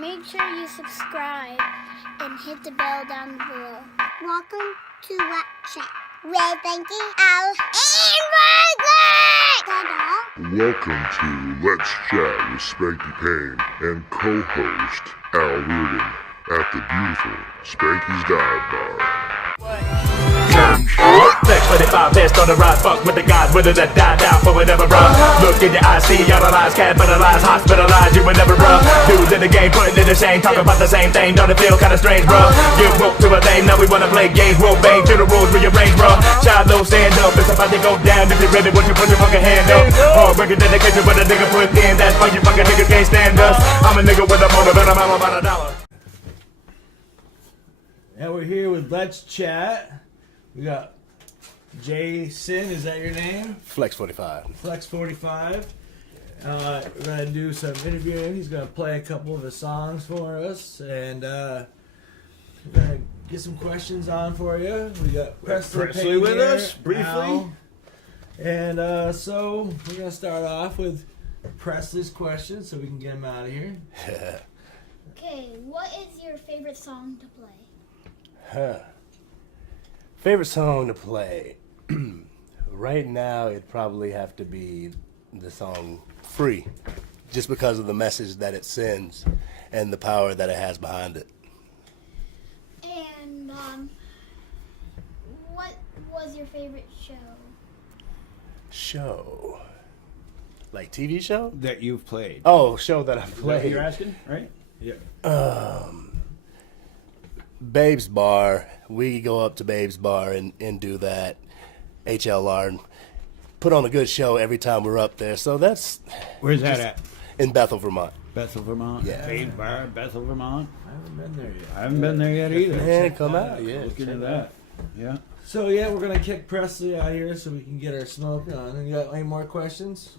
Make sure you subscribe and hit the bell down below. Welcome to What Chat with Spanky, Al, and Vayda. Welcome to Let's Chat with Spanky Payne and co-host Al Reardon at the beautiful Spanky's Dive Bar. Flex 25 best on the rise, fuck with the guys, whether that die down for whatever, bruh. Look in your eyes, see, analyze, capitalize, hospitalize, you would never, bruh. Dudes in the game, putting in the shame, talking about the same thing, don't it feel kinda strange, bruh? Give rope to a lame, now we wanna play games, roll bang to the rules, rearrange, bruh. Child low, stand up, it's about to go down, if you're ready, would you put your fucking hand up? Hard working dedication, what a nigga put in, that's why you fucking niggas can't stand us. I'm a nigga with a motive and I'm all about $1. And we're here with Let's Chat. We got Jason, is that your name? Flex 45. Flex 45. We're going to do some interviewing. He's going to play a couple of his songs for us. And we're going to get some questions on for you. We got Presley Payne with here, us, briefly. Al. And so we're going to start off with Presley's questions so we can get him out of here. Okay, what is your favorite song to play? Favorite song to play? Right now, it'd probably have to be the song Free, just because of the message that it sends and the power that it has behind it. And what was your favorite show? Show? Like TV show? That you've played. Oh, show that I've Is that what played. you're asking, right? Yeah. Babe's Bar. We go up to Babe's Bar and do that. HLR and put on a good show every time we're up there. So that's Where's that at? in Bethel, Vermont. Bethel, Vermont. Yeah. Babe Bar, Bethel, Vermont. I haven't been there yet. I haven't been there yet either. Man, come out. Yeah. Look into that. Yeah. So, yeah, we're going to kick Presley out here so we can get our smoke on. And you got any more questions?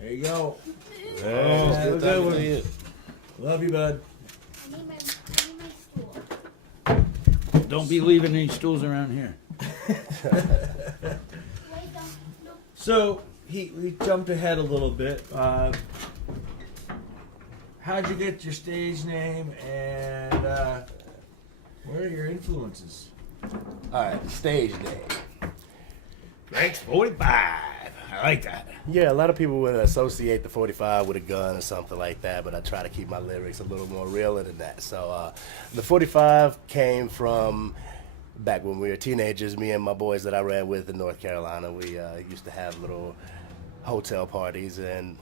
There you go. Good good talking one. to you. Love you, bud. I need my stool. Don't be leaving any stools around here. Wait, no. So we jumped ahead a little bit. How'd you get your stage name, and where are your influences? All right, stage name. Flex 45. I like that. Yeah, a lot of people would associate the 45 with a gun or something like that, but I try to keep my lyrics a little more realer than that. So the 45 came from back when we were teenagers. Me and my boys that I ran with in North Carolina, we used to have little hotel parties, and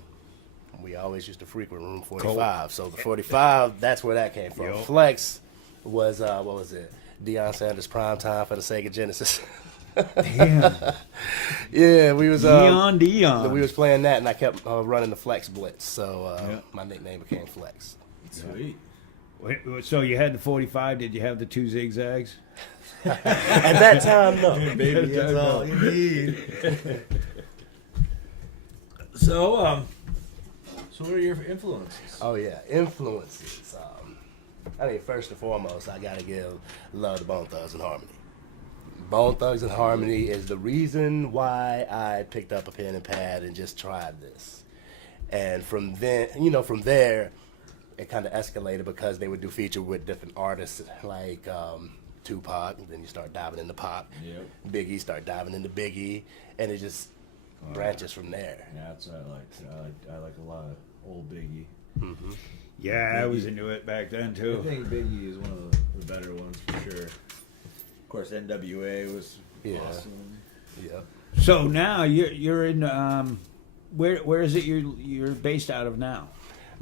we always used to frequent room 45. So the 45, that's where that came from. Yo. Flex was, what was it? Deion Sanders' Prime Time for the Sega Genesis. Damn. Yeah, we was Dion. we was playing that, and I kept running the Flex Blitz, so my nickname became Flex. Sweet. Wait, so you had the 45. Did you have the 2 zigzags? At that time, no. Baby, that's all you need. So what are your influences? Oh yeah, influences. I mean, first and foremost, I gotta give love to Bone Thugs and Harmony. Bone Thugs and Harmony is the reason why I picked up a pen and pad and just tried this. And from then, from there, it kind of escalated because they would do feature with different artists like Tupac, and then you start diving into Pop. Yep. Biggie, start diving into Biggie, and it just branches from there. Yeah, that's what I like. I like a lot of old Biggie. Mm-hmm. Yeah, I was into it back then I too. think Biggie is one of the better ones for sure. Of course, NWA was awesome. Yeah. So now you're in where is it you're based out of now?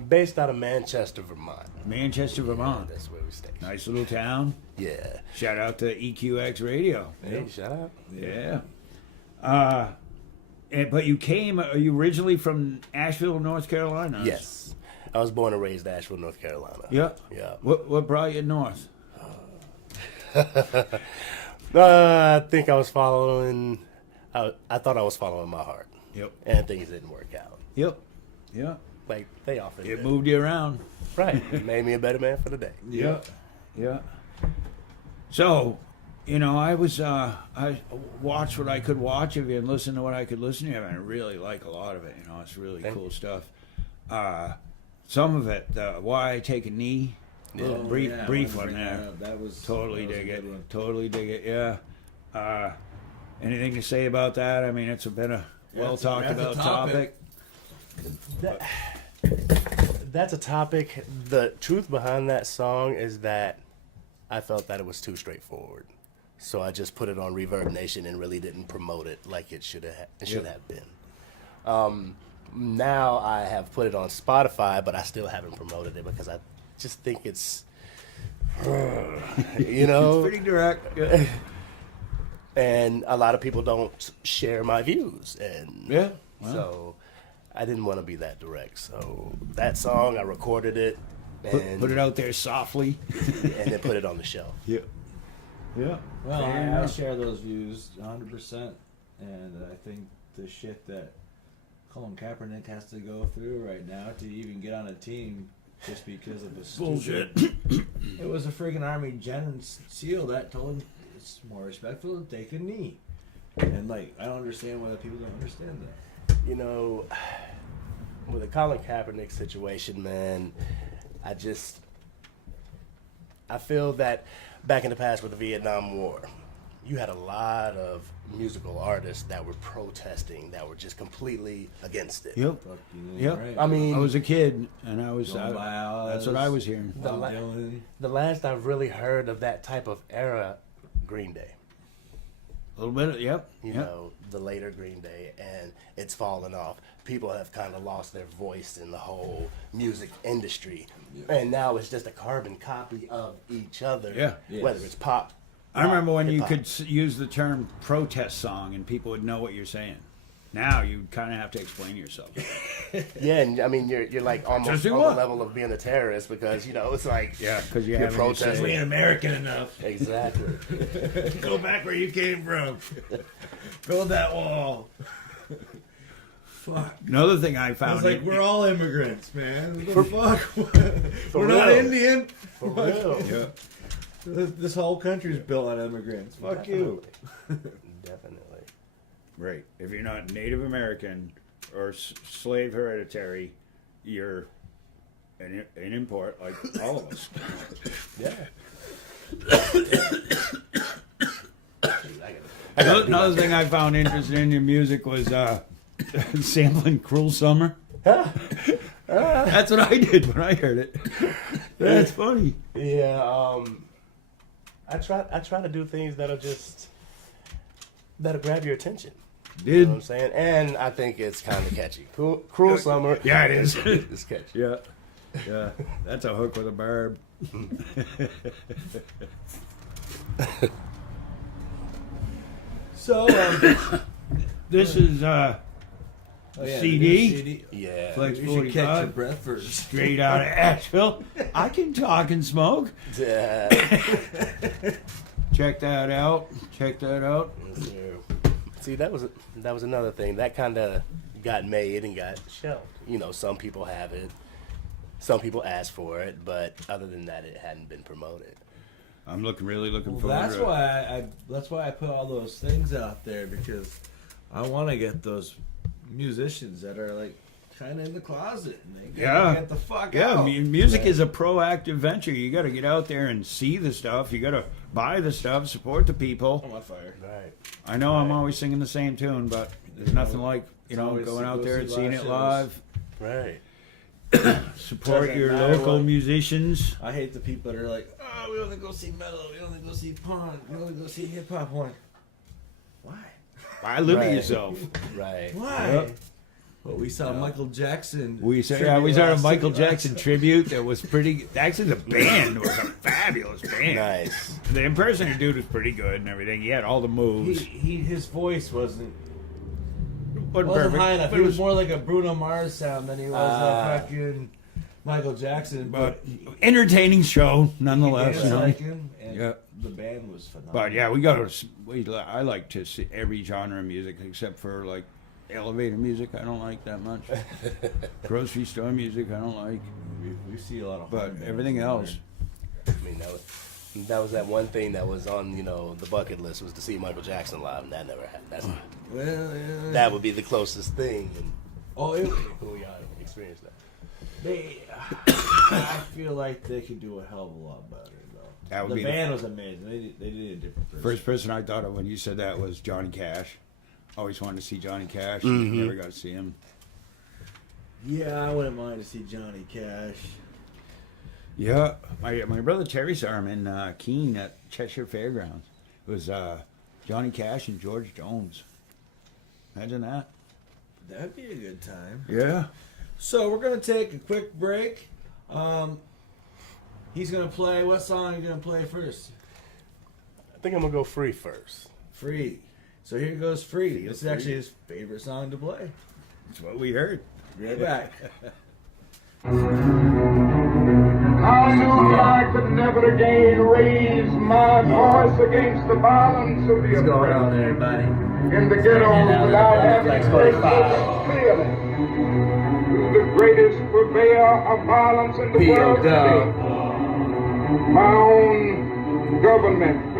Based out of Manchester, Vermont. Manchester, Vermont. That's where we stay. Nice little town. Yeah. Shout out to EQX Radio. Hey, shout out. Yeah. But are you originally from Asheville, North Carolina? Yes. I was born and raised in Asheville, North Carolina. Yeah. Yeah. What brought you north? I think I was following. I thought I was following my heart. Yep. And things didn't work out. Yep. Yeah. Like they often It do. moved you around. Right. It made me a better man for the day. Yeah. Yeah. So, I was I watched what I could watch of you and listened to what I could listen to, and I really like a lot of it. It's really cool stuff. some of it, Why I Take a Knee, little Oh, brief yeah, I brief wanted one to bring there. that up. That was Totally that was a dig good it. one. Totally dig it. Yeah. Anything to say about that? I mean, it's been a well talked that's a about topic. That's a topic. The truth behind that song is that I felt that it was too straightforward. So I just put it on Reverb Nation and really didn't promote it like it should have been. Now I have put it on Spotify, but I still haven't promoted it because I just think it's, you know, It's pretty direct. Yeah. and a lot of people don't share my views, and Yeah. Well. so I didn't want to be that direct. So that song, I recorded it and Put it out there softly. and then put it on the show. Yeah. Yeah. Well, Yeah. I share those views 100%, and I think the shit that Colin Kaepernick has to go through right now to even get on a team just because of his Bullshit. It was a friggin' Army Gen SEAL that told him it's more respectful to take a knee. And, like, I don't understand why the people don't understand that. You know, with the Colin Kaepernick situation, man, I feel that back in the past with the Vietnam War, you had a lot of musical artists that were protesting, that were just completely against it. Yep. Fuck you, Yep. right? I mean, I was a kid, and I was. Joan That's Baez, what I was hearing. The Bob la- Dylan. the last I've really heard of that type of era, Green Day. A little bit. Yep. You Yep. know, the later Green Day, and it's fallen off. People have kind of lost their voice in the whole music industry, and now it's just a carbon copy of each other. Yeah. Whether Yes. it's pop. I remember when you hip-hop. could use the term protest song and people would know what you're saying. Now you kind of have to explain yourself. Yeah, and I mean you're like almost Just do on what? the level of being a terrorist because you know it's like Because you you're haven't protesting. We ain't American enough. Exactly. Go back where you came from. Build that wall. Fuck. Another thing I I found. was like, we're all immigrants, man. What the fuck? We're not real. Indian. For real. Yeah. This whole country's built on immigrants. Fuck you. Definitely. Right. If you're not Native American or slave hereditary, you're an import like all of us. Yeah. Another thing I found interesting in your music was sampling "Cruel Summer." That's what I did when I heard it. That's funny. Yeah. I try to do things that'll grab your attention. You know what I'm saying? And I think it's kind of catchy. Cruel Summer. Yeah, it is. It's catchy. Yeah. Yeah. That's a hook with a barb. So, This is CD? Yeah. Flex You should catch your 45, breath first. straight out of Asheville. I can talk and smoke. Yeah. Check that out. Check that out. Yes, sir. See, that was another thing that kind of got made and got shelved. You know, some people have it, some people ask for it, but other than that, it hadn't been promoted. I'm really looking Well, forward that's to it. why that's why I put all those things out there, because I want to get those musicians that are like kind of in the closet and they gotta get the fuck out. Music is a proactive venture. You got to get out there and see the stuff. You got to buy the stuff, support the people. I'm on fire. Right. I know I'm always singing the same tune, but there's nothing like always going to out go there see and seeing live it shows. live. Right. Support Doesn't your matter local what- musicians. I hate the people that are like, oh, we only go see metal, we only go see punk, we only go see hip hop. I'm like, why? Buy limit Right. yourself. Right. Why? Yep. Well, we saw Michael Jackson. We saw tribute a last Michael week. Jackson tribute that was pretty. Actually, the band was a fabulous band. Nice. The impersonator dude was pretty good and everything. He had all the moves. His voice wasn't Wasn't perfect, perfect, high enough. but He it was more like a Bruno Mars sound than he was a Ah. fucking Michael Jackson. But entertaining show nonetheless. he You know? like him, and Yeah. the band was phenomenal. But yeah, I like to see every genre of music except for like elevator music. I don't like that much. Grocery store music I don't like, we see a lot of. but hard bands everything in else. I mean, that was that one thing that was on the bucket list was to see Michael Jackson live, and that never happened. there. Well, yeah. That would be the closest thing, and Oh, we experienced that. I feel like they could do a hell of a lot better, though. That would The be band was amazing. They did a different person. First person I thought of when you said that was Johnny Cash. Always wanted to see Johnny Cash. Mm-hmm. Never got to see him. Yeah, I wouldn't mind to see Johnny Cash. Yeah, my brother Terry saw him in Keene at Cheshire Fairgrounds. It was Johnny Cash and George Jones. Imagine that. That'd be a good time. Yeah. So we're gonna take a quick break. He's gonna play. What song are you gonna play first? I think I'm gonna go Free first. Free. So here goes Free. This is actually his favorite song to play. That's what we heard. Be right back. I knew I could never again raise my voice against the violence of the What's going on, oppressed everybody? in the ghettos without having to clearly the greatest purveyor of violence in the world today. My own government.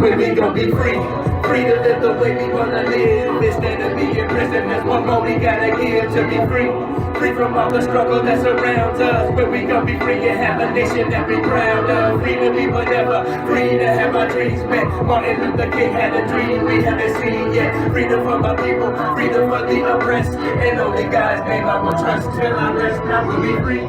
When we gon' be free, free to live the way we wanna live. Instead of being prisoners, one more we gotta give to be free. Free from all the struggle that surrounds us. When we gon' be free and have a nation that we proud of. Free to be whatever, free to have our dreams met. Martin Luther King had a dream we haven't seen yet. Freedom for my people, freedom for the oppressed. And only God's name I will trust till I rest. Now we'll be free.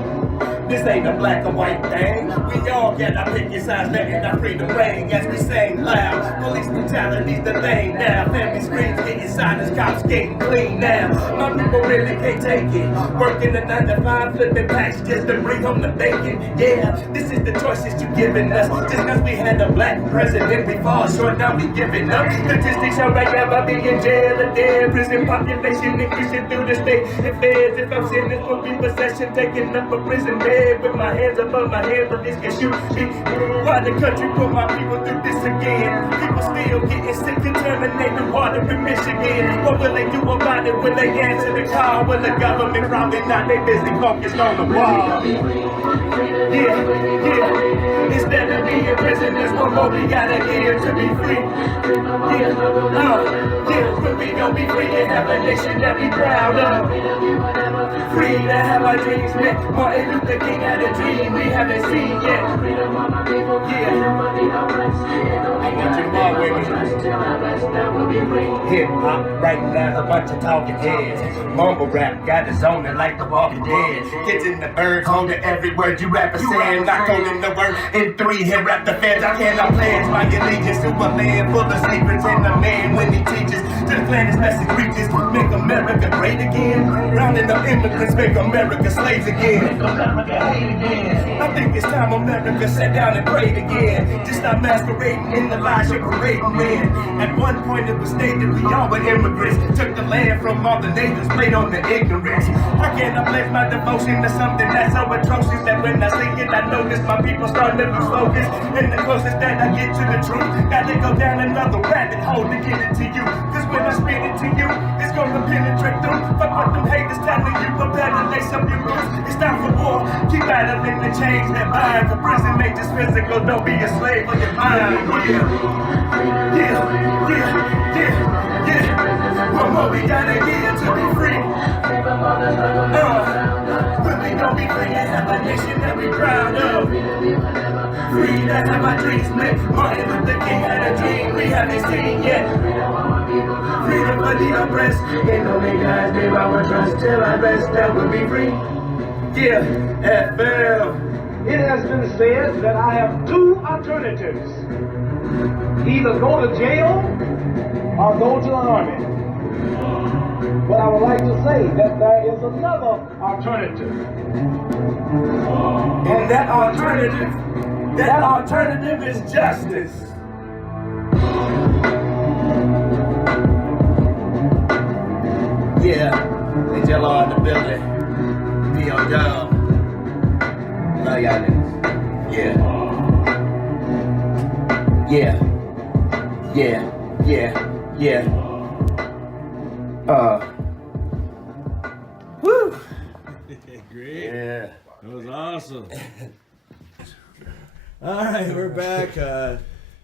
This ain't a black or white thing. We all get our picket signs, letting our freedom ring as we sing loud. Police brutality's the thing now. Family screams, getting silence, cops getting clean now. My people really can't take it. Working a 9 to 5, flipping packs just to bring home the bacon. Yeah, this is the choices you giving us. Just cause we had a black president, we fall short, now we giving up. Statistics show right now I be in jail or dead. Prison population increasing through the state. If feds, if I'm sentenced for repossession, taking up a prison bed. With my hands above my head, but this can shoot me. Why the country put my people through this again? People still getting sick, contaminated water in Michigan. What will they do about it when they answer the call? Well, the government probably not, they busy focused on the wall. Yeah. Instead of being prisoners, one more we gotta give to be free. Yeah, when we gon' be free and have a nation that we proud of. Free to have our dreams met. Martin Luther King had a dream we haven't seen yet. Yeah. I want you to walk with me. Hip hop, right now, a bunch of talking heads. Mumble rap, got us on it like the Walking Dead. Kids in the birds, holding every word you rappers saying. Not holding the word in 3, here rap the feds. I cannot pledge my allegiance to a land full of secrets. And a man when he teaches to the plan his message reaches. Make America great again. Rounding up immigrants, make America slaves again. I think it's time America sat down and prayed again. Just stop masquerading in the lies you're parading in. At one point it was stated we all were immigrants. Took the land from all the natives, played on the ignorance. I cannot pledge my devotion to something that's so atrocious that when I see it I notice my people start to lose focus. And the closest that I get to the truth, gotta go down another rabbit hole to get it to you. Cause when I spit it to you, it's gonna penetrate through. Fuck what them haters telling you, prepare to lace up your boots. It's time for war, keep battling the chains that bind. The prison ain't just physical, don't be a slave of your mind. Yeah. One more we gotta give to be free. When we gon' be free and have a nation that we proud of. Free to have our dreams met. Martin Luther King had a dream we haven't seen yet. Freedom for the oppressed. And only God's name I will trust till I rest. That will be free. Yeah, FL. It has been said that I have 2 alternatives. Either go to jail or go to the army. But I would like to say that there is another alternative. And that alternative is justice. Yeah, they tell all in the building. Be on job. Love y'all niggas. Yeah. Woo! Great. Yeah. That was awesome. All right, we're back.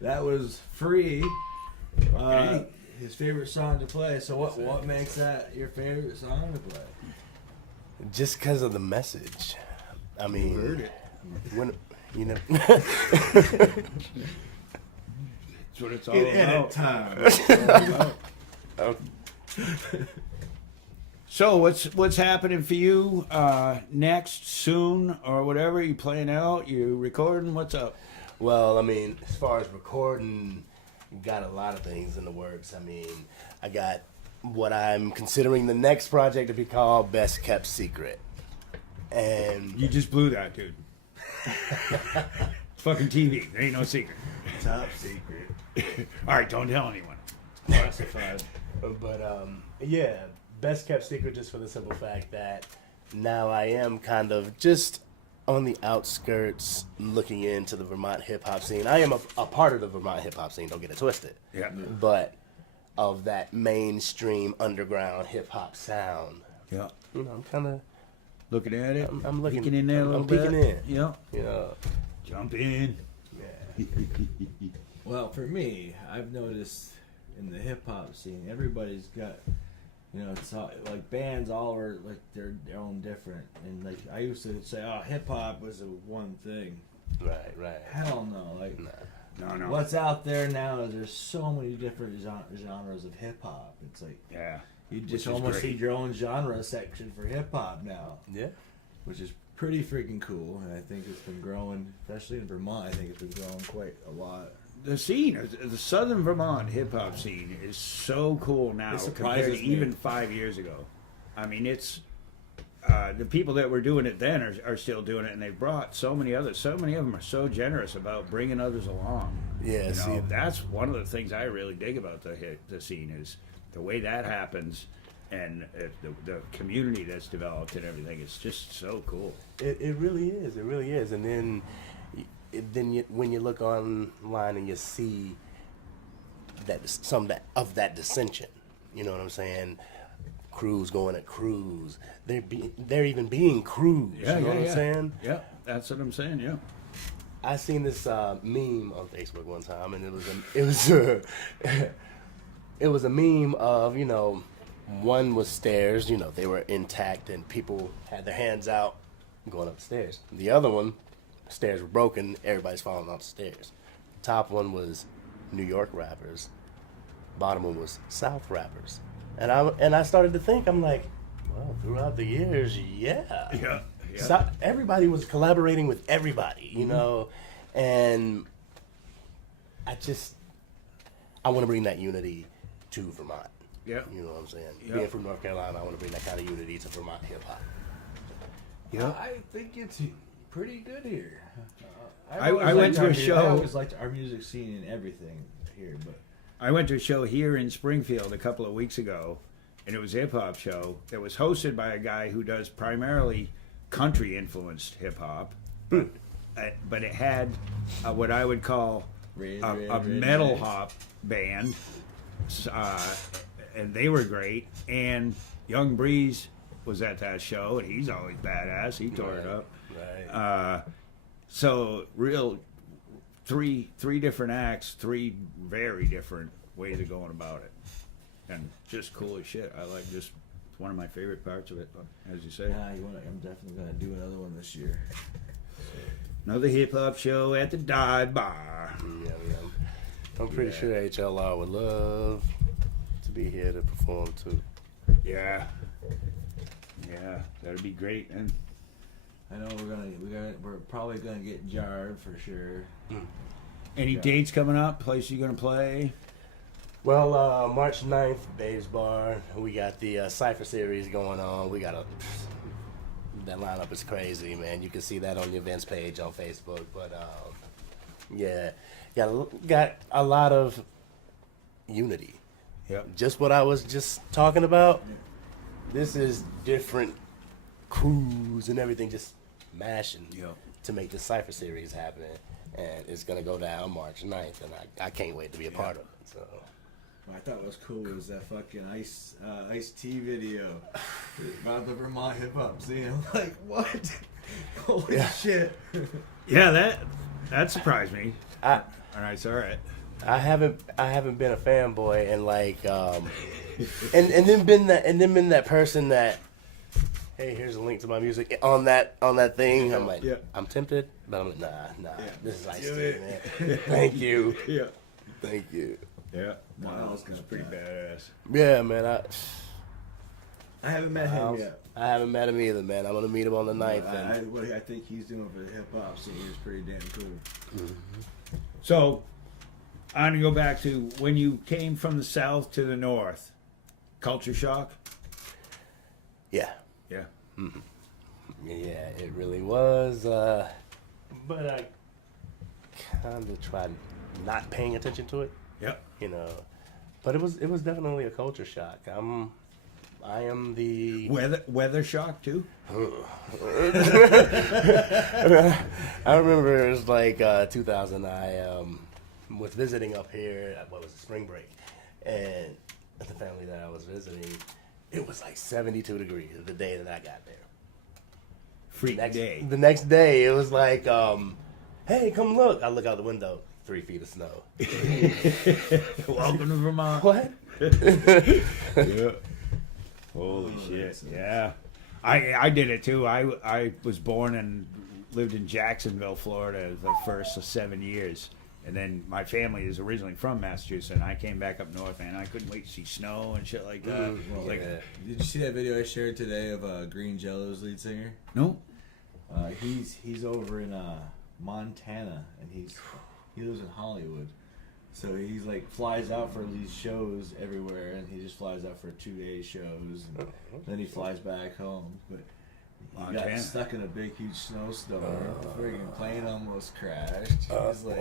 That was Free. His favorite song to play. So what makes that your favorite song to play? Just because of the message. I mean, You heard it. when you know. That's what it's all Get in about. it time. Oh, So what's happening for you next, soon, or whatever? You playing out? You recording? What's up? well, I mean, as far as recording, got a lot of things in the works. I mean, I got what I'm considering the next project to be called Best Kept Secret. And You just blew that, dude. It's fucking TV. There ain't no secret. Top secret. All right, don't tell anyone. Classified. But yeah, Best Kept Secret just for the simple fact that now I am kind of just on the outskirts looking into the Vermont hip hop scene. I am a part of the Vermont hip hop scene, don't get it twisted. Yeah. But of that mainstream underground hip hop sound, Yeah. you know, I'm kind of, Looking at it. I'm looking Peeking in there a I'm little bit. peeking in. Yeah. you know, Jump in. yeah. Well, for me, I've noticed in the hip hop scene, everybody's got, you know, it's all, like bands all are like their own different. And like I used to say, oh, hip hop was a one thing. Right. Hell no. Like No. what's out there now is there's so many different genres of hip hop. It's like Yeah. you Which just is almost great. need your own genre section for hip hop now, Yeah. which is pretty freaking cool. And I think it's been growing, especially in Vermont. I think it's been growing quite a lot. The scene, the Southern Vermont hip hop scene, is so cool now It compared surprises to me. even 5 years ago. I mean, it's the people that were doing it then are still doing it, and they brought so many others. So many of them are so generous about bringing others along. Yeah, You see, know, that's one of the things I really dig about the scene is the way that happens, and the community that's developed and everything. It's just so cool. It really is. It really is. And then, when you look online and you see that some of that dissension, you know what I'm saying? Crews going at crews. They're even being crews. You know what I'm saying? Yeah, that's what I'm saying. Yeah. I seen this meme on Facebook one time, and it was a meme of, you know, one was stairs, you know, they were intact and people had their hands out going up the stairs. The other one, stairs were broken, everybody's falling off the stairs. Top one was New York rappers, bottom one was South rappers. And I started to think, I'm like, well, throughout the years, yeah. Yeah. So everybody was collaborating with everybody, you know, and I want to bring that unity to Vermont. Yeah. You know what I'm saying? Yeah. Being from North Carolina, I want to bring that kind of unity to Vermont hip hop. Yeah. I think it's pretty good here. I always went liked to our a show- I always liked our music scene and everything here, but I went to a show here in Springfield a couple of weeks ago, and it was a hip hop show that was hosted by a guy who does primarily country influenced hip hop, but it had what I would call a metal hop band, and they were great. And Young Breeze was at that show, and he's always badass. He tore it up. Right. So real three different acts, three very different ways of going about it, and just cool as shit. I like just one of my favorite parts of it, as you say. yeah, I'm definitely gonna do another one this year. Another hip hop show at the dive bar. Yeah. I'm pretty sure HLR would love to be here to perform too. Yeah, that'd be great. And I know we're probably gonna get jarred for sure. any dates coming up? Place you gonna play? Well, March 9th, Bays Bar. We got the Cypher Series going on. We got that lineup is crazy, man. You can see that on the events page on Facebook. But yeah, got a lot of unity. Yep. Just what I was just talking about. This is different crews and everything just mashing to make the Cypher Series happen. And it's going to go down March 9th, and I can't wait to be a part of it. So. What I thought was cool was that fucking Ice-T video about the Vermont hip hop scene. I'm like, what? Holy shit! Yeah, that surprised me. I All right. I haven't been a fanboy and like and then been that person that hey, here's a link to my music on that thing. I'm like, Yeah. I'm tempted, but I'm like, nah, Yeah. this is Ice Do T, it. man. Thank you, Yeah. thank you. Yeah. Miles It's got pretty that. badass. Yeah, man. I haven't met him yet. I haven't met him either, man. I'm gonna meet him on the 9th. What I think he's doing for the hip hop scene is pretty damn cool. So, I'm going to go back to when you came from the south to the north. Culture shock? Yeah, Yeah. yeah, it really was. But I kind of tried not paying attention to it, Yep. you know. But it was definitely a culture shock. I am the Weather shock, too? I remember it was like 2000. I was visiting up here. What was it, spring break, and the family that I was visiting, it was like 72 degrees the day that I got there. Freak day. The next day, it was like, hey, come look. I look out the window, 3 feet of snow. Welcome to Vermont. What? Yeah. Holy shit! Yeah, I did it too. I was born and lived in Jacksonville, Florida, the first 7 years, and then my family is originally from Massachusetts. And I came back up north, man. I couldn't wait to see snow and shit like that. Like, Did you see that video I shared today of Green Jello's lead singer? no, He's over in Montana, and he lives in Hollywood. So he's like flies out for these shows everywhere, and he just flies out for 2-day shows, and then he flies back home. But he Montana. got stuck in a big, huge snowstorm. The friggin' plane almost crashed. He's like,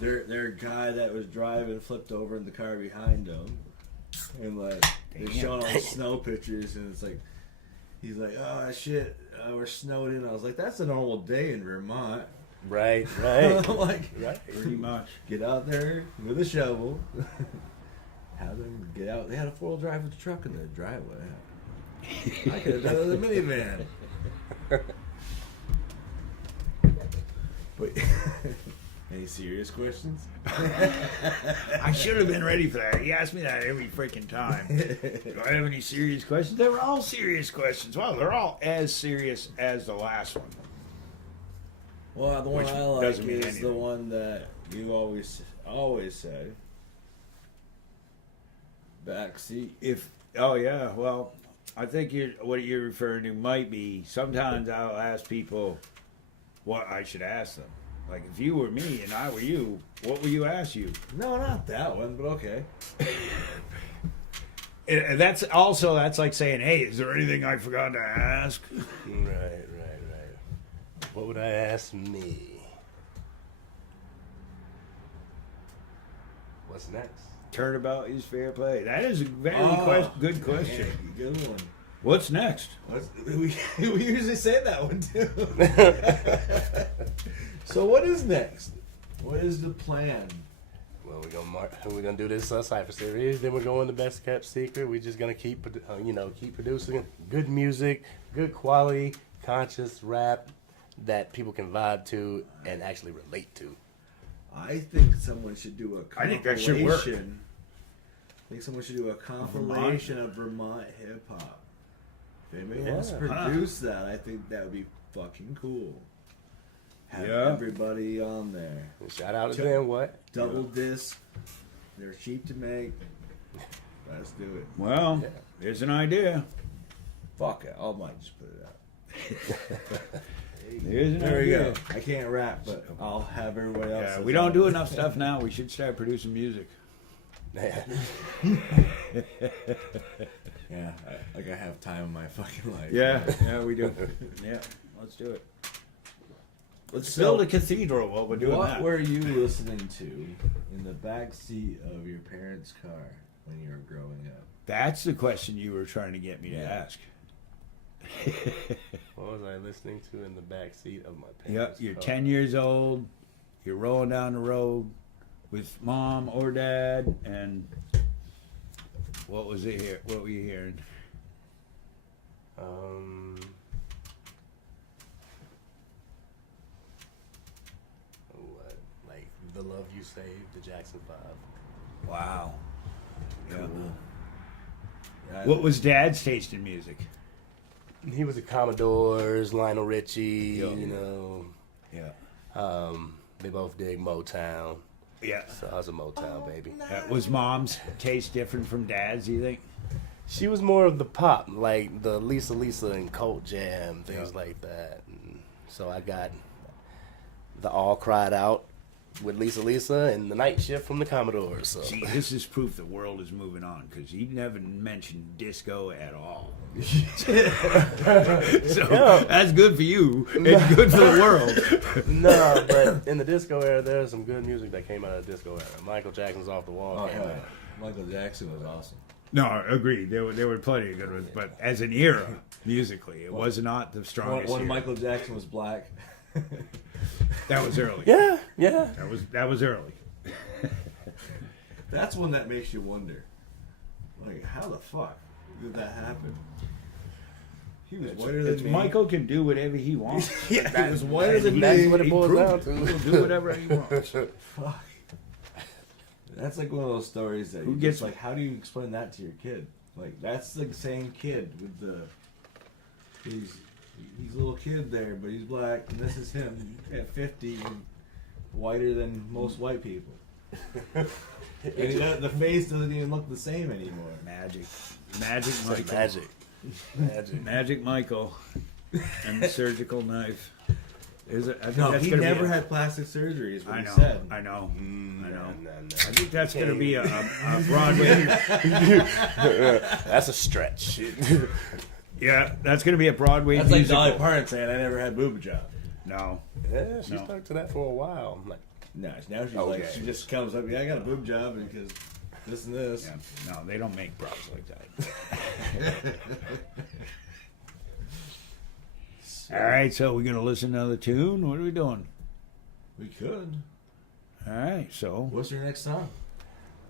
their guy that was driving flipped over in the car behind him, and like they're showing all the snow pictures, and it's like he's like, oh shit, we're snowed in. I was like, that's a normal day in Vermont. Right. I'm like, Right. pretty much. get out there with a shovel. Have them get out. They had a 4-wheel drive with a truck in the driveway. I could have done it with a minivan. But any serious questions? I should have been ready for that. He asked me that every freaking time. Do I have any serious questions? They were all serious questions. Well, they're all as serious as the last one. Well, the one Which I like doesn't mean is anything. the one that you always say. Backseat. Oh yeah, well, I think what you're referring to might be. Sometimes I'll ask people what I should ask them. Like if you were me and I were you, what would you ask you? No, not that one, but okay. And that's like saying, hey, is there anything I forgot to ask? Right. What would I ask me? What's next? Turnabout is fair play. That is a very good question. Yeah, good one. What's next? We usually say that one too. So what is next? What is the plan? Well, we're gonna do this Cypher series. Then we're going to Best Kept Secret. We're just gonna keep producing good music, good quality, conscious rap that people can vibe to and actually relate to. I think someone should do a compilation. I think that should work. I think someone should do a compilation of Vermont hip hop. If anybody wants to Yeah. produce that, I think that would be fucking cool. Have Yeah. everybody on there. Shout out to them. What? Double disc. They're cheap to make. Let's do it. Well, here's an idea. Fuck it. I might just put it out. Here's an There we idea. go. I can't rap, but I'll have everybody else. Yeah, we don't do enough stuff now. We should start producing music. Yeah, I gotta have time in my fucking life. Yeah, we do. Yeah, let's do it. Let's build a cathedral while we're doing What that. were you listening to in the back seat of your parents' car when you were growing up? That's the question you were trying to get me to ask. What was I listening to in the back seat of my Yeah, parents' you're car? 10 years old. You're rolling down the road with mom or dad, and what was it here? What were you hearing? What? Like The Love You Saved, the Jackson 5. Wow. Yeah. Yeah, What was Dad's taste in music? He was at Commodores, Lionel Richie, Yeah. you know. Yeah. They both dig Motown. Yeah. So I was a Motown baby. Was mom's taste different from dad's, you think? She was more of the pop, like the Lisa and Colt Jam, things like that. And so I got the All Cried Out with Lisa and the Night Shift from the Commodores. So. See, this is proof the world is moving on, because he never mentioned disco at all. So that's good for you. It's good for the world. No, but in the disco era, there's some good music that came out of the disco era. Michael Jackson's Off the Wall Oh, came yeah. out. Michael Jackson was awesome. No, agreed. There were plenty of good ones, but as an era, musically, it was not the strongest. When era. Michael Jackson was black. That was early. Yeah. That was early. That's one that makes you wonder. Like, how the fuck did that happen? He was whiter than me. Michael can do whatever he wants. He was whiter than That's me. what it He boils proved down it. to. He'll do whatever he wants. Fuck. That's like one of those stories that Who you gets- just like, how do you explain that to your kid? Like, that's the same kid with the. He's a little kid there, but he's black, and this is him at 50 and whiter than most white people. And the face doesn't even look the same anymore. Magic It's Michael. like magic. Magic Michael and the surgical knife. I think No, that's he gonna never be had plastic surgery, is what I he know. said. I know. No. I think that's going to be a Broadway. That's a stretch. Yeah, that's going to be a Broadway That's like musical. Dolly Parton saying, I never had boob job. No. Yeah, she No. stuck to that for a while. I'm like, No, now she's Okay. like, she just comes up, yeah, I got a boob job because this and this. Yeah, no, they don't make bras like that. All right, so we're going to listen to another tune. What are we doing? We could. All right, so What's your next song?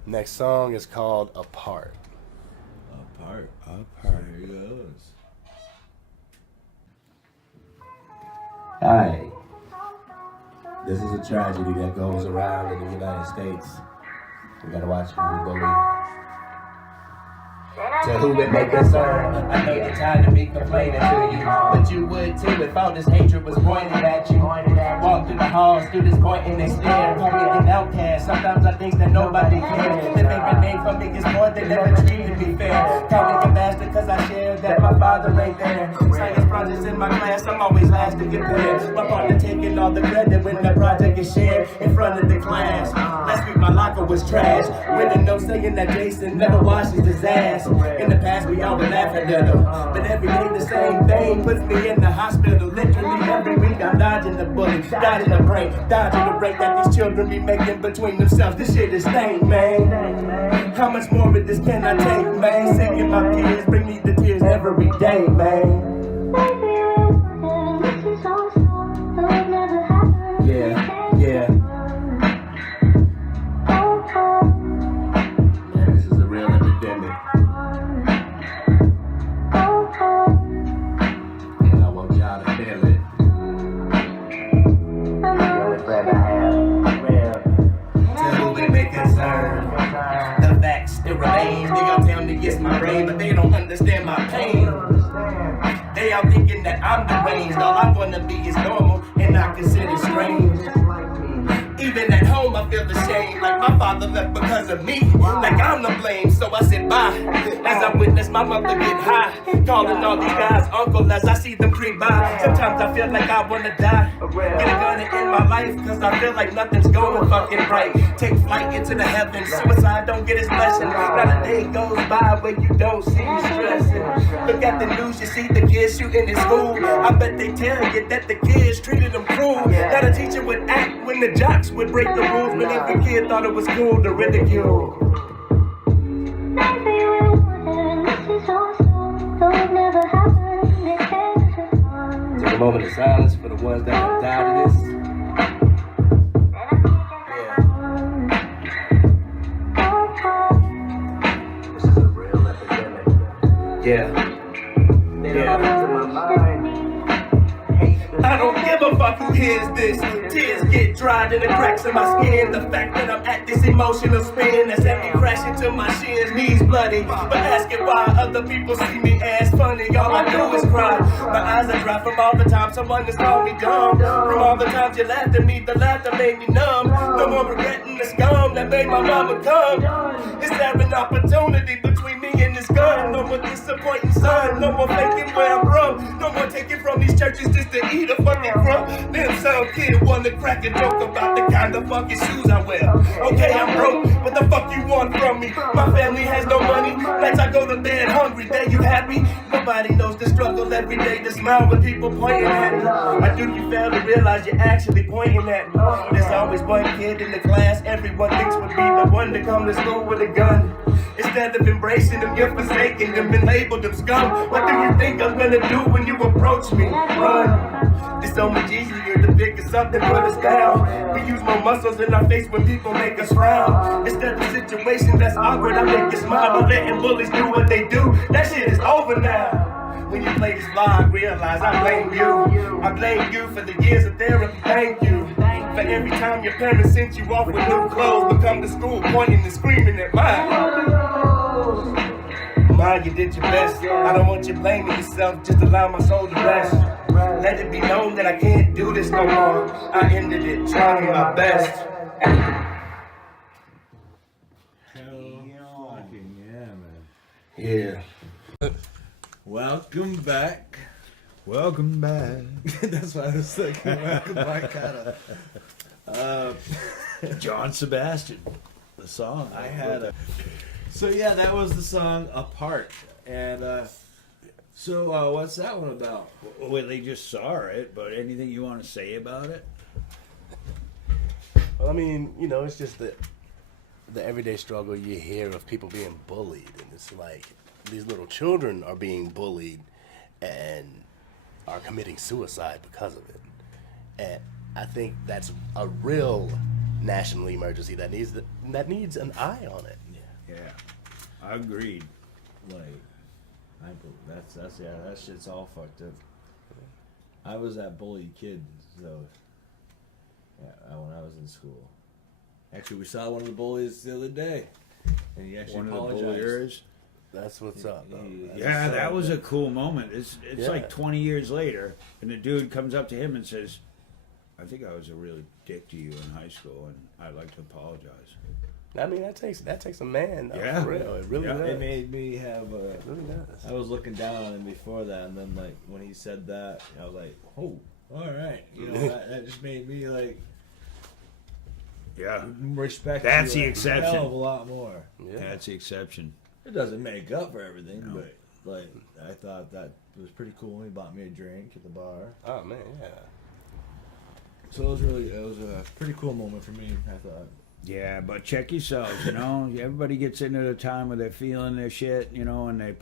next song is called Apart. Apart. Apart. There he goes. Hi. This is a tragedy that goes around in the United States. We gotta watch who we bully. To who it may concern, I know you're tired of me complaining to you, but you would too if all this hatred was pointed at you. Walk through the halls, through this point and they stare, call me an outcast. Sometimes I think that nobody cares. The favorite name for me is more than never treated me fair. Call me a bastard cause I shared that my father ain't there. Science projects in my class, I'm always last to get there. My partner taking all the credit when the project is shared in front of the class. Last week my locker was trash. Winning no saying that Jason never washes his ass. In the past we all would laugh at him, but every day the same thing puts me in the hospital. Literally every week I'm dodging the bullet, dodging the break, dodging the break that these children be making between themselves. This shit is stank, man. How much more of this can I take, man? Singing my tears, bring me the tears every day, man. Yeah. Man, this is a real epidemic. And I want y'all to feel it. The only friend I have, to who it may concern. The fact still remains. They gon' tell me it's my brain, but they don't understand my pain. They all thinking that I'm deranged. All I wanna be is normal, and I consider strange. Even at home I feel ashamed, like my father left because of me, like I'm to blame. So I sit by as I witness my mother get high, calling all these guys uncle as I see them creep by. Sometimes I feel like I wanna die, get a gun in my life cause I feel like nothing's going fucking right. Take flight into the heavens, suicide don't get its blessing. Not a day goes by where you don't see me stressing. Look at the news, you see the kids shooting in school. I bet they tell you that the kids treated them cruel. That a teacher would act when the jocks would break the rules, but every kid thought it was cool to ridicule. Take a moment of silence for the ones that have died of this. This is a real epidemic. I don't give a fuck who hears this. Tears get dried in the cracks of my skin. The fact that I'm at this emotional spin that sent me crashing to my shins, knees bloody, but asking why other people see me as funny. funny, all I do is cry. My eyes are dry from all the times someone has called me dumb. From all the times you laughed at me, the laughter made me numb. No more regretting the scum that made my mama come. Is there an opportunity between me and this gun? No more disappointing son, no more faking where I'm from. No more taking from these churches just to eat a fucking crumb. Then some kid wanna crack a joke about the kind of fucking shoes I wear. Okay, I'm broke, what the fuck you want from me? My family has no money, nights I go to bed hungry. There you happy? Nobody knows the struggle every day, to smile when people pointing at me. Or do you fail to realize you're actually pointing at me? There's always one kid in the class everyone thinks would be the one to come to school with a gun. Instead of embracing them, you're forsaking them and labeled them scum. What do you think I'm gonna do when you approach me? Run. It's so much easier to pick us up than put us down. We use more muscles in our face when people make us frown. Instead of situations that's awkward, I make you smile by letting bullies do what they do. That shit is over now. When you play this vlog, realize I blame you. I blame you for the years of therapy, thank you. For every time your parents sent you off with new clothes, but come to school pointing and screaming at mine. Ma, you did your best. I don't want you blaming yourself, just allow my soul to rest. Let it be known that I can't do this no more. I ended it trying my best. Hell fucking yeah, man. Yeah. Welcome back. Welcome back. That's what I was thinking. Welcome back, John Sebastian, the song. I had a. So yeah, that was the song "Apart," and so what's that one about? Well, they just saw it, but anything you want to say about it? Well, I mean, you know, it's just the everyday struggle you hear of people being bullied, and it's like these little children are being bullied and are committing suicide because of it. And I think that's a real national emergency that needs an eye on it. Yeah, I agreed. Like, that shit's all fucked up. I was that bullied kid, so yeah, when I was in school. Actually, we saw one of the bullies the other day, and he actually apologized. That's what's up. Yeah, that was a cool moment. It's Yeah. like 20 years later, and the dude comes up to him and says, I think I was a real dick to you in high school, and I'd like to apologize. I mean, that takes a man. Yeah. For real. It really Yeah. does. It made me have a. It really does. I was looking down on him before that, and then like when he said that, I was like, "Oh, all right." You know, that just made me like Yeah, respect. That's you the a exception. hell of a lot more. Yeah. that's the exception. It doesn't make up for everything, No. but like I thought that was pretty cool. He bought me a drink at the bar, Oh man, yeah. so it was a pretty cool moment for me. I thought. Yeah, but check yourselves, you know. Everybody gets into the time where they're feeling their shit, you know, and they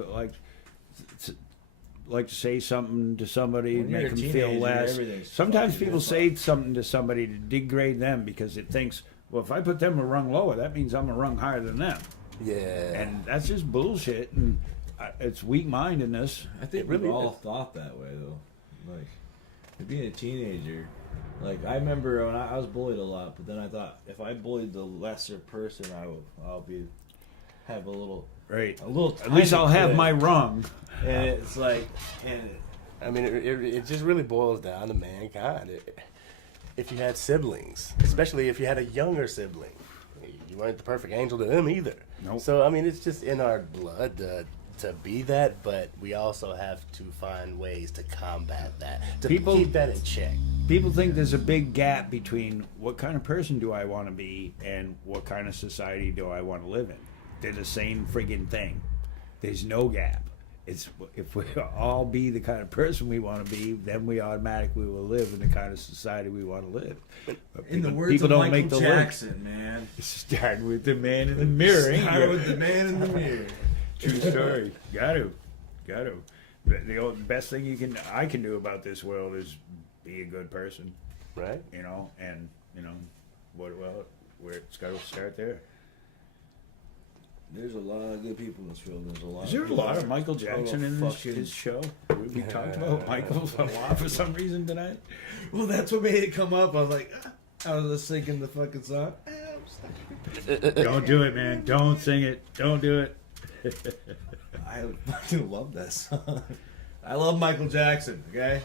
like to say something to somebody, When you're make a them feel teenager, less. everything's Sometimes fucking people different. say something to somebody to degrade them because it thinks, well, if I put them a rung lower, that means I'm a rung higher than them. Yeah. And that's just bullshit, and it's weak-mindedness. I think It really we've all is. thought that way though. Like being a teenager, like I remember when I was bullied a lot, but then I thought if I bullied the lesser person, I'll have a little. Right. A little. At least tiny I'll have bit. my rung. And it's like, I mean, it just really boils down to mankind. If you had siblings, especially if you had a younger sibling, you weren't the perfect angel to them either. Nope. So, I mean, it's just in our blood to be that, but we also have to find ways to combat that, to People- keep that in check. People think there's a big gap between what kind of person do I want to be and what kind of society do I want to live in. They're the same friggin' thing. There's no gap. It's if we all be the kind of person we want to be, then we automatically will live in the kind of society we want to live. But in the people- words people of don't Michael make the Jackson, man. Start with the man in the mirror. ain't Start you? with the man in the mirror. True story. Got to. The best thing I can do about this world is be a good person, Right? you know, and you know, where it's got to start there. There's a lot of good people in this world. There's a lot. Is there a lot of Michael total Jackson in his show? We talked about Michael a lot for some reason tonight. Well, that's what made it come up. I was like, I was just singing the fucking song. Don't do it, man. Don't sing it. Don't do it. I fucking love that song. I love Michael Jackson. Okay.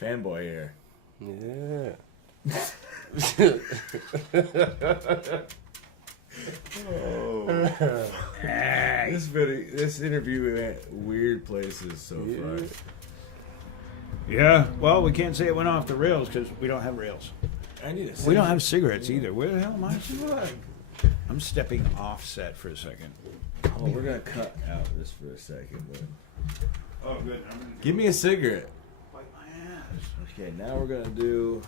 Fanboy here. Yeah. This interview went weird places so far. Yeah. Well, we can't say it went off the rails because we don't have rails. I need a We don't have cigarettes either. Where the hell am I? I'm stepping offset for a second. Oh, we're gonna cut out this for a second. But Oh, good. give me a cigarette. Wipe my ass. Okay, now we're gonna do.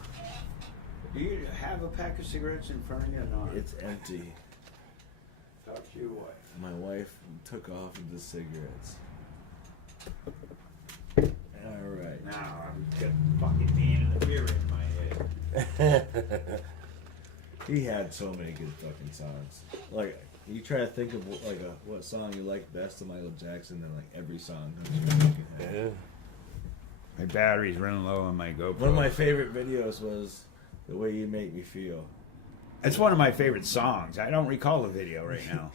Do you have a pack of cigarettes in front of you or not? It's empty. Talk to your wife. My wife took off with the cigarettes. All right. Now I've got fucking bean and the beer in my head. He had so many good fucking songs. Like you try to think of like what song you like best of Michael Jackson, and like every song comes to your fucking head. Yeah. My battery's running low on my GoPro. One of my favorite videos was "The Way You Make Me Feel." It's one of my favorite songs. I don't recall the video right now.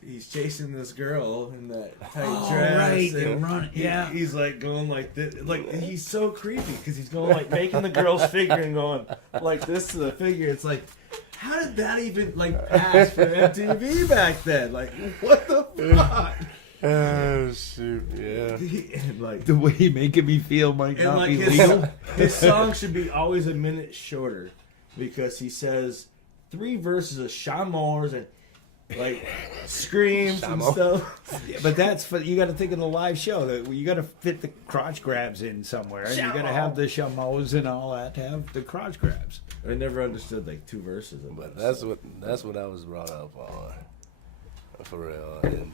He's chasing this girl in that tight Oh, dress. right, and and run- yeah. He's like going like this. Like he's so creepy because he's going like making the girl's figure and going like this to the figure. It's like, how did that even like pass for MTV back then? Like what the fuck? Oh shoot! Yeah. And like The way you making me feel might and not like be his, legal. his song should be always a minute shorter because he says 3 verses of Shamors and like screams and Shamo. stuff. Yeah, but that's for, you got to think of the live show. That you got to fit the crotch grabs in somewhere, and you got to have the shamos and all that to have the crotch grabs. I never understood like 2 verses of But that. that's what I was brought up on. For real. And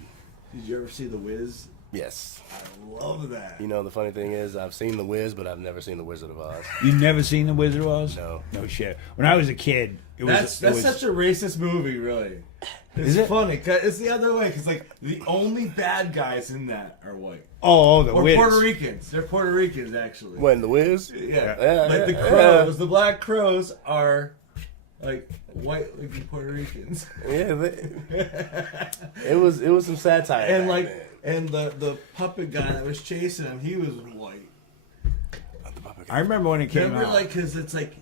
Did you ever see The Wiz? yes. I love that. You know, the funny thing is, I've seen The Wiz, but I've never seen The Wizard of Oz. You've never seen The Wizard of Oz? No. No shit. When I was a kid, That's such a racist movie, really. It's Is it? funny. 'Cause it's the other way, because like the only bad guys in that are white the or Wiz. Puerto Ricans. They're Puerto Ricans, actually. When The Wiz? Yeah, Yeah, like the yeah, crows, the black crows are like white like Puerto Ricans. Yeah, it was some satire. And back like, then. and the puppet guy that was chasing him, he was white. I remember when it came Remember, out. like, because it's like,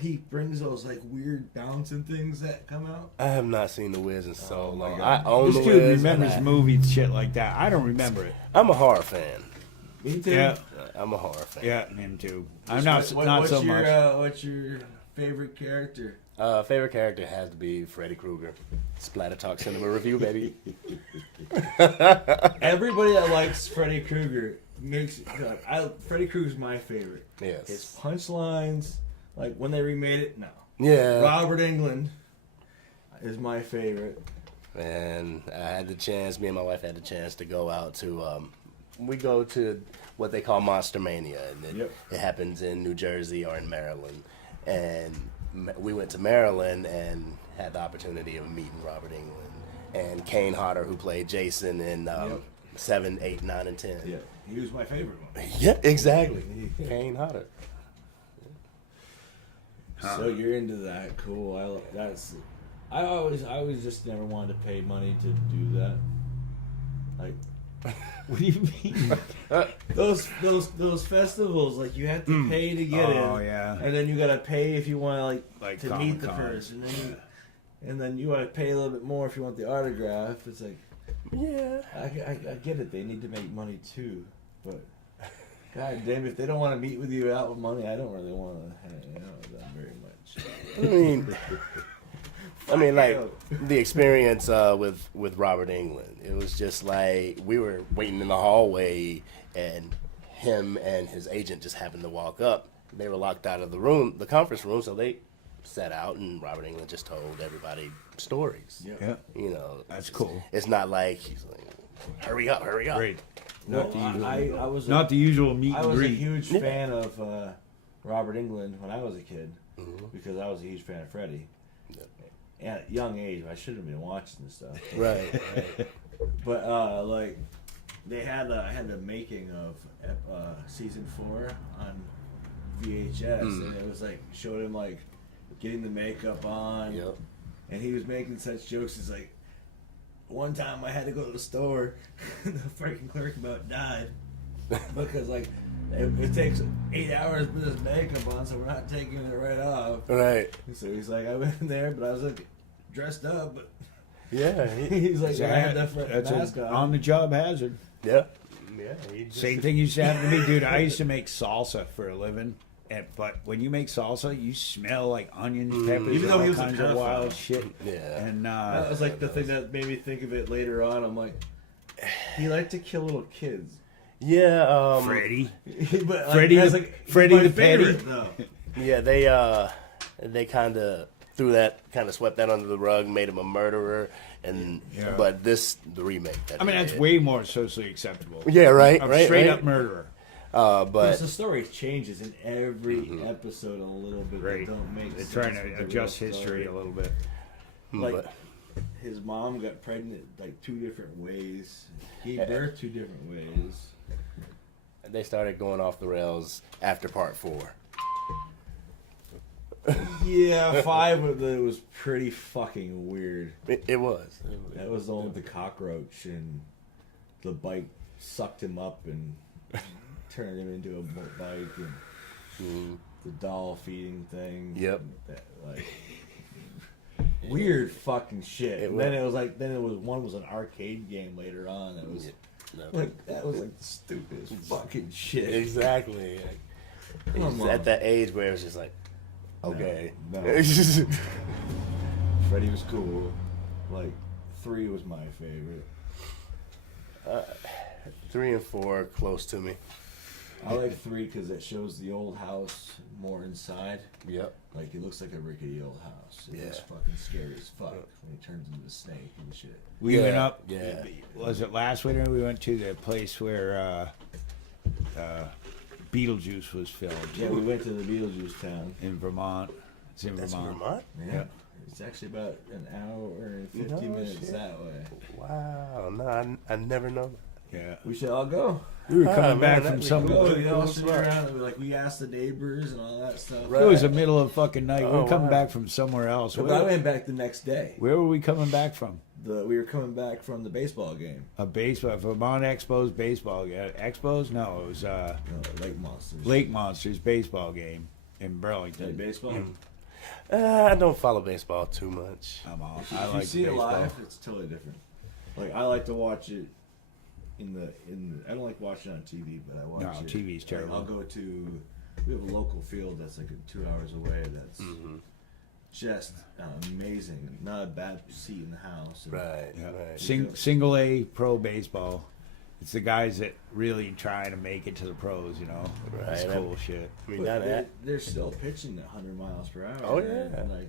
he brings those like weird bouncing things that come out. I have not seen The Wiz in so Oh, my long. God. I own this The dude Wiz. remembers and movies shit like that. I don't remember it. I'm a horror fan. Me too. Yeah, I'm a horror fan. yeah, him too. I'm not What's so your, much. What's your favorite character? Favorite character has to be Freddy Krueger. Splatter Talk Cinema Review, baby. Everybody that likes Freddy Krueger makes Freddy Krueger's my favorite. Yes. His punchlines, like when they remade it, no. Yeah. Robert Englund is my favorite. And I had the chance, me and my wife had the chance to go out to, we go to what they call Monster Mania. And it happens in New Jersey or in Maryland. And we went to Maryland and had the opportunity of meeting Robert Englund and Kane Hodder, who played Jason in 7, 8, 9, and 10. Yeah, he was my favorite one. Yeah, exactly. Kane Hodder. So you're into that? Cool. I always just never wanted to pay money to do that. Like, What do you mean? those festivals, like you have to pay to get in. Oh, yeah. And then you gotta pay if you want Like to meet the Comic-Con. person. And then you gotta pay a little bit more if you want the autograph. It's like, Yeah. I get it. They need to make money too, but god damn, if they don't want to meet with you out with money, I don't really want to hang out with them very much. I mean, like the experience with Robert Englund. It was just like we were waiting in the hallway, and him and his agent just happened to walk up. They were locked out of the room, the conference room, so they sat out, and Robert Englund just told everybody stories. Yeah, You know, that's cool. It's not like he's like, "Hurry up, hurry up." Great. No, I was Not the usual meet I and was a greet. huge fan of Robert Englund when I was a kid because I was a huge fan of Freddie. At a young age, I should have been watching this stuff. Right. But like, they had the making of season 4 on VHS, and it was like showed him like getting the makeup on, Yep. and he was making such jokes as like, one time I had to go to the store. The freaking clerk about died because like it takes 8 hours to put this makeup on, so we're not taking it right off. Right. So he's like, I went in there, but I was like dressed up. But Yeah. he's like, I had that That's mask an on. on-the-job hazard. Yeah. Yeah. He just, Same thing used to happen to me, dude. I used to make salsa for a living, but when you make salsa, you smell like onions, peppers, Even though all he was a kinds of pedophile. wild shit. Yeah. And That was like the thing that made me think of it later on. I'm like, he liked to kill little kids. Yeah. Freddie, But, Freddie I was the- like, he's Freddie my the Petty. favorite, though. Yeah. They kind of threw that, kind of swept that under the rug, made him a murderer, and Yeah. but the remake. That I mean, they that's did. way more socially acceptable. Yeah. Right. A Right. straight right. up murderer. Because But the story changes in every episode a little bit. Right. They don't make They're sense trying with to the real adjust history story. a little bit. Like, but- his mom got pregnant like 2 different ways. Gave birth 2 different ways. they started going off the rails after part 4. Yeah, 5 of it was pretty fucking weird. It was. That was the one with the cockroach and the bike sucked him up and turned him into a bike and the doll feeding thing. Yep. That, like, weird fucking shit. It And then was. it was like, one was an arcade game later on. That was like, that was like the stupidest fucking shit. Exactly. Come on. At that age where it was just like, okay. No. Freddy was cool. Like 3 was my favorite. 3 and 4 close to me. I like 3 because it shows the old house more inside. Yep. Like it looks like a rickety old house. It looks Yeah. fucking scary as fuck when he turns into a snake and shit. We went up. Yeah. Was it last winter? We went to the place where Beetlejuice was filmed. Yeah, we went to the Beetlejuice town. In Vermont. It's in That's Vermont. Vermont? Yeah. It's actually about an hour and 50 No minutes shit. that way. Wow. No, I never know. Yeah. We should all go. We were coming man, back that'd from be some. cool. We all Cool sit spot. around and we asked the neighbors and all that stuff. Right. It was the middle of fucking night. we Oh, were coming wow. back from somewhere else. But I went back the next day. Where were we coming back from? We were coming back from the baseball game. A baseball, Vermont Expos baseball game. Expos? No, it was No, Lake Monsters. Lake Monsters baseball game in Play Burlington. baseball. I don't follow baseball too much. I'm all. If I you like see it baseball. live, it's totally different. Like I like to watch it in the. I don't like watching it on TV, but I watch No, it. TV's like, terrible. I'll go to. We have a local field that's like 2 hours away. That's just amazing. Not a bad seat in the house. And Right. Yeah. Right. Single A pro baseball. It's the guys that really try to make it to the pros, you know. That's Right. cool shit. I mean, But not they're, that. they're still pitching at 100 miles per hour. Oh, man. yeah. And, like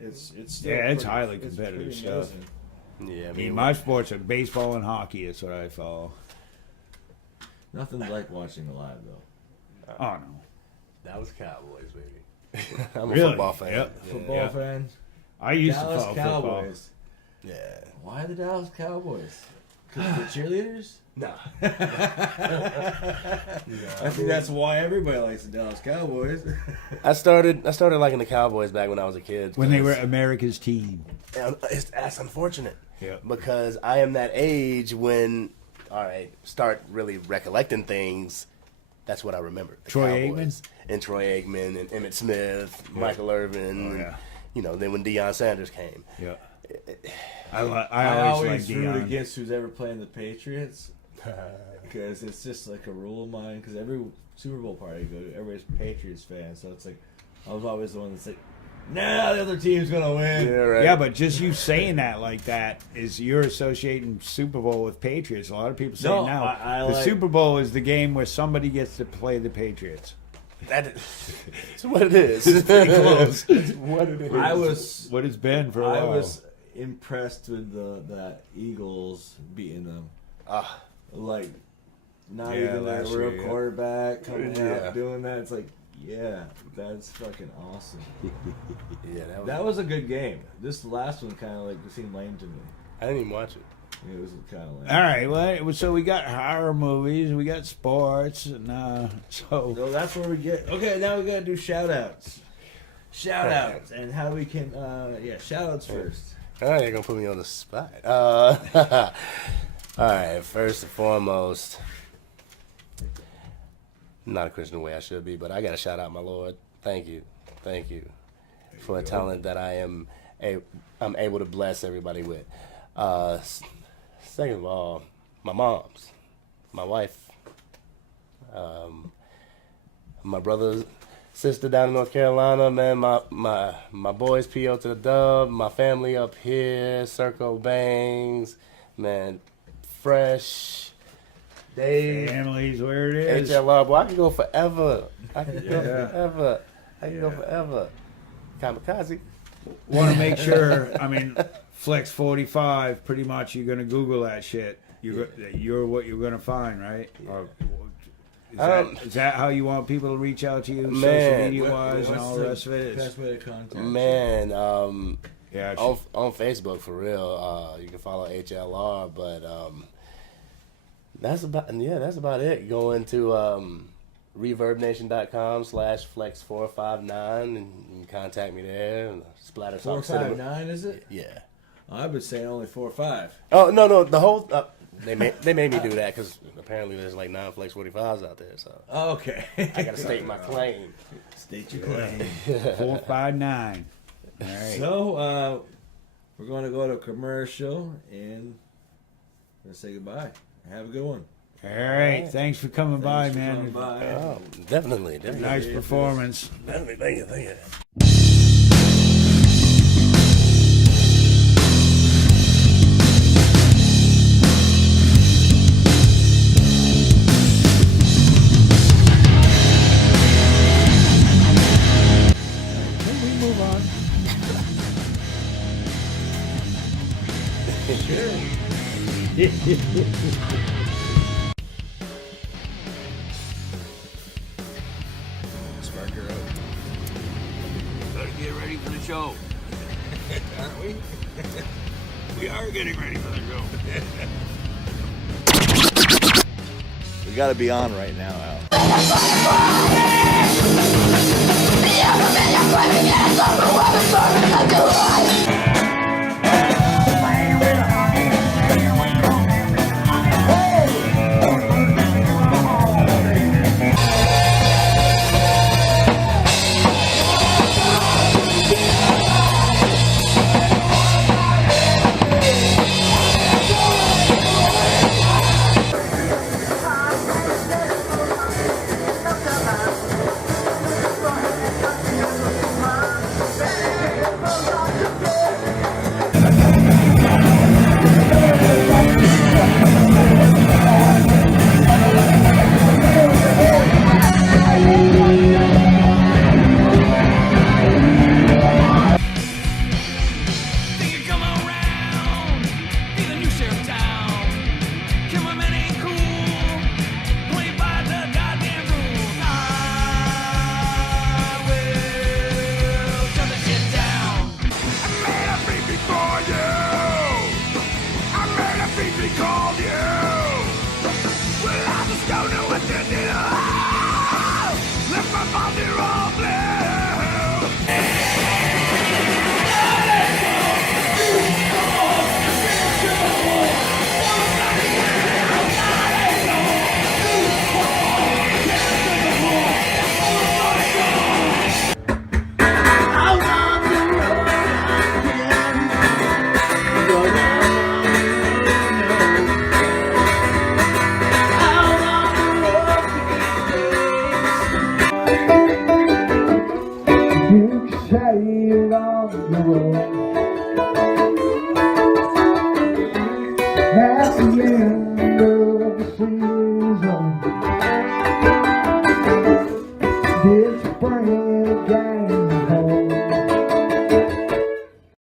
it's still Yeah, it's pretty- highly it's competitive pretty stuff. amazing. Yeah. I I mean, mean, my sports are baseball and hockey. That's what I follow. Nothing's like watching it live though. Oh no. that was Cowboys, baby. I'm a Really? football fan. Yep. Yeah. Football Yeah. fan. I used Dallas to follow football. Cowboys. Yeah. Why the Dallas Cowboys? 'Cause of the cheerleaders? No. I think that's why everybody likes the Dallas Cowboys. I started liking the Cowboys back when I was a kid. When they were 'cause- America's team. and that's unfortunate. Yeah. Because I am that age when, all right, start really recollecting things. That's what I remember. The Troy Cowboys. And Troy Aikman and Emmitt Smith, Michael Irvin. Oh, yeah. You know, then when Deion Sanders came. Yeah. I I always always like root Deion. against who's ever playing the Patriots because it's just like a rule of mine. Because every Super Bowl party I go to, everybody's Patriots fan, so it's like I was always the one that's like, nah, the other team's gonna win. Yeah, right. Yeah, but just you saying that like that is you're associating Super Bowl with Patriots. A lot of people say No, now I the like- Super Bowl is the game where somebody gets to play the Patriots. It's what it is. It's pretty close. It's what it is. I was What it's been for a I while. was impressed with that Eagles beating them. Ah, Like not Yeah, even their last real year, yeah. quarterback coming Yeah. out doing that. It's like, yeah, that's fucking awesome. yeah, That was a good game. This last one kind of like seemed lame to me. I didn't even watch it. It was kind of lame. All right, well, so we got horror movies, we got sports, and so So that's where we get. Okay, now we gotta do shout outs. Shout outs and how we can. Shout outs first. Oh, you're gonna put me on the spot. All right, first and foremost, not a Christian the way I should be, but I gotta shout out my Lord. Thank you for a talent that I'm able to bless everybody with. Second of all, my mom's, my wife, my brother's sister down in North Carolina, man, my boys P.O. to the dub, my family up here, Circle Bangs, man, Fresh, Dave, Families where it is. HLR, boy, I can go forever. I can go forever. Kamikaze. Want to make sure, I mean, Flex 45, pretty much you're going to Google that shit. You're what you're going to find, right? Or, is that how you want people to reach out to you, social media wise, and all the rest of it? Best way to contact you? Man, Yeah, on Facebook for real. You can follow HLR, but that's about it. Go into ReverbNation.com/flex459 and you can contact me there and splatter songs. 459 is it? Yeah. I would say only 45. Oh no, the whole they made me do that because apparently there's like 9 Flex 45s out there, so Okay. I gotta state my claim. State your claim. 459. All right. So, we're going to go to a commercial and we're going to say goodbye. Have a good one. All right. Thanks for coming by, man. Coming by. Oh, definitely. Nice performance. Definitely. Thank you. Can we move on? Spark her up. Gotta get ready for the show. Aren't we? We are getting ready for the show. We gotta be on right now, Al. Think you come around, be the new sheriff of town. Cameraman ain't cool, play by the goddamn rules. I will shut the shit down. I made a beat before you. I made a beat because you. Well, I just don't know what to do. Left my body all blue. That's the end of the season. This spring